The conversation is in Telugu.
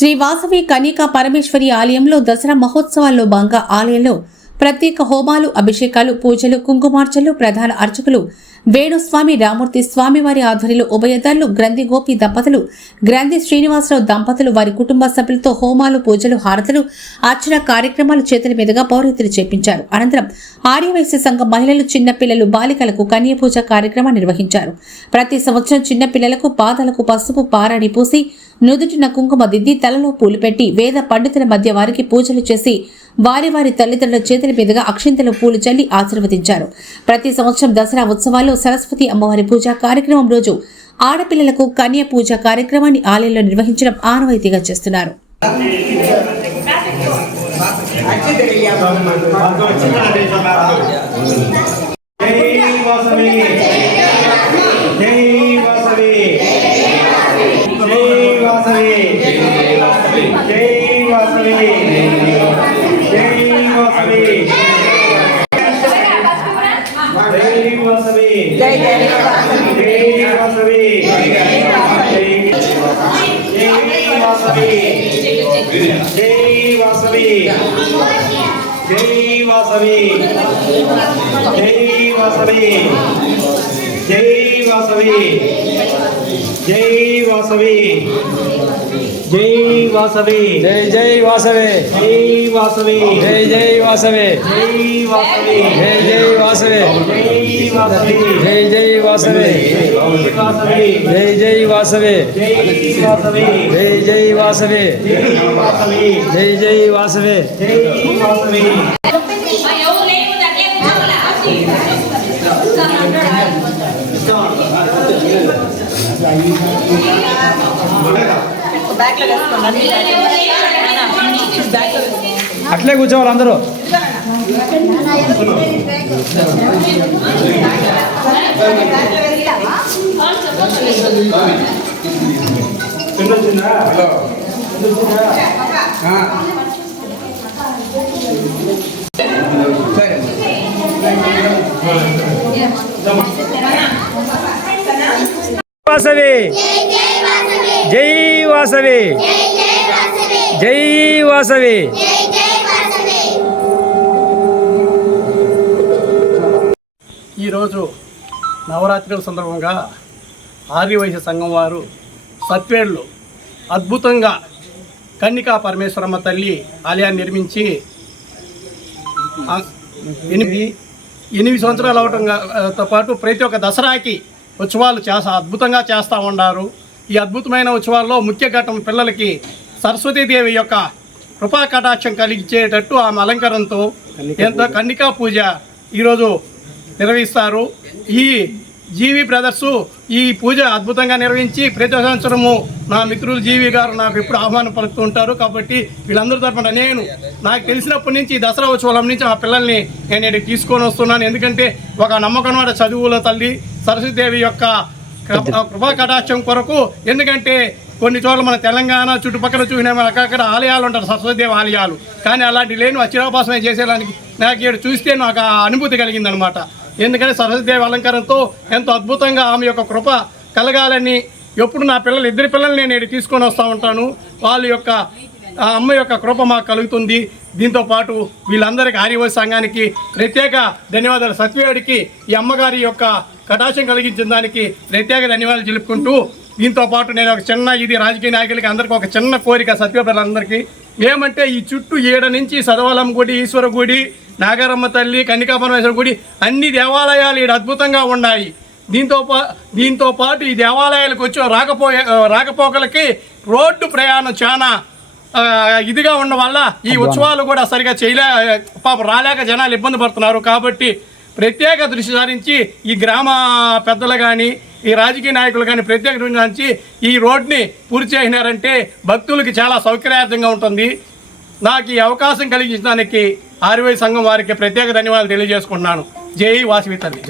శ్రీ వాసవి కన్యకా పరమేశ్వరి ఆలయంలో దసరా మహోత్సవాల్లో భాగంగా ఆలయంలో ప్రత్యేక హోమాలు, అభిషేకాలు, పూజలు, కుంకుమార్చనలు ప్రధాన అర్చకులు వేణుస్వామి రామూర్తి స్వామివారి ఆధ్వర్యంలో ఉభయదారులు గ్రంథి గోపి దంపతులు, గ్రంథి శ్రీనివాసరావు దంపతులు వారి కుటుంబ సభ్యులతో హోమాలు, పూజలు, హారతులు, అర్చన కార్యక్రమాలు చేతుల మీదుగా పౌరోహితులు చేపించారు. అనంతరం ఆర్యవైశ్య సంఘం మహిళలు, చిన్నపిల్లలు, బాలికలకు కన్య పూజ కార్యక్రమాన్ని నిర్వహించారు. ప్రతి సంవత్సరం చిన్నపిల్లలకు పాదాలకు పసుపు పారాణి పూసి నుదుటిన కుంకుమ దిద్ది తలలో పూలు పెట్టి వేద పండితుల మధ్య వారికి పూజలు చేసి వారి తల్లిదండ్రుల చేతుల మీదుగా అక్షింతలు పూలు చల్లి ఆశీర్వదించారు. ప్రతి సంవత్సరం దసరా ఉత్సవాల్లో సరస్వతి అమ్మవారి పూజా కార్యక్రమం రోజు ఆడపిల్లలకు కన్య పూజ కార్యక్రమాన్ని ఆలయంలో నిర్వహించడం ఆనవాయితీగా చేస్తున్నారు. అట్లే కూర్చోవాలి అందరూ. వాసవి జై వాసవి, జై వాసవి. ఈరోజు నవరాత్రుల సందర్భంగా ఆర్యవైశ్య సంఘం వారు సత్వేడ్లో అద్భుతంగా కన్యకా పరమేశ్వరమ్మ తల్లి ఆలయాన్ని నిర్మించి 8 సంవత్సరాలు అవడంతో పాటు ప్రతి ఒక్క దసరాకి ఉత్సవాలు అద్భుతంగా చేస్తూ ఉన్నారు. ఈ అద్భుతమైన ఉత్సవాల్లో ముఖ్య ఘట్టం పిల్లలకి సరస్వతీదేవి యొక్క కృపా కటాక్షం కలిగించేటట్టు ఆమె అలంకరణతో కన్యకా పూజ ఈరోజు నిర్వహిస్తారు. ఈ జీవి బ్రదర్స్ ఈ పూజ అద్భుతంగా నిర్వహించి ప్రతి సంవత్సరము నా మిత్రులు జీవి గారు నాకు ఎప్పుడు ఆహ్వానం పలుకుతూ ఉంటారు. కాబట్టి వీళ్ళందరి తరపున నాకు తెలిసినప్పటి నుంచి ఈ దసరా ఉత్సవాల నుంచి ఆ పిల్లల్ని నేను ఇక్కడికి తీసుకొని వస్తున్నాను. ఎందుకంటే ఒక నమ్మకం వాడ చదువుల తల్లి సరస్వతీదేవి యొక్క కృపా కటాక్షం కొరకు. ఎందుకంటే కొన్ని చోట్ల మన తెలంగాణ చుట్టుపక్కల చూసిన అక్కడ ఆలయాలు ఉంటారు, సరస్వతీదేవి ఆలయాలు. కానీ అలాంటి లేని అచిరాభాసమే చేసేదానికి నాకు ఇక్కడ చూస్తే నాకు ఆ అనుభూతి కలిగిందనమాట. ఎందుకంటే సరస్వతీదేవి అలంకారంతో ఎంతో అద్భుతంగా ఆమె యొక్క కృప కలగాలని ఎప్పుడు నా ఇద్దరి పిల్లల్ని నేను ఇక్కడ తీసుకొని వస్తూ ఉంటాను. వాళ్ళ యొక్క అమ్మ యొక్క కృప మాకు కలుగుతుంది. దీంతో పాటు వీళ్ళందరికీ ఆర్యవైశ్య సంఘానికి ప్రత్యేక ధన్యవాదాలు. సత్యవేడికి ఈ అమ్మగారి యొక్క కటాక్షం కలిగించిన దానికి ప్రత్యేక ధన్యవాదాలు తెలుపుకుంటూ, దీంతో పాటు నేను ఒక చిన్న రాజకీయ నాయకులకి అందరికీ ఒక చిన్న కోరిక సత్యవేడులందరికీ ఏమంటే ఈ చుట్టూ 7 నుంచి సదవలం గుడి, ఈశ్వర గుడి, నాగారమ్మ తల్లి, కన్యకా పరమేశ్వర గుడి అన్ని దేవాలయాలు ఇక్కడ అద్భుతంగా ఉన్నాయి. దీంతో పాటు ఈ దేవాలయాలకు వచ్చి రాకపోకలకి రోడ్డు ప్రయాణం చాలా ఇదిగా ఉండడం వల్ల ఈ ఉత్సవాలు కూడా సరిగా రాలేక జనాలు ఇబ్బంది పడుతున్నారు. కాబట్టి ప్రత్యేక దృష్టి సారించి ఈ గ్రామ పెద్దలు కానీ ఈ రాజకీయ నాయకులు కానీ ప్రత్యేక దృష్టి సారించి ఈ రోడ్ని పూర్తి చేసినారంటే భక్తులకి చాలా సౌకర్యార్థంగా ఉంటుంది. నాకు ఈ అవకాశం కలిగించడానికి ఆర్యవైశ్య సంఘం వారికి ప్రత్యేక ధన్యవాదాలు తెలియజేసుకుంటున్నాను. జై వాసవి తల్లి.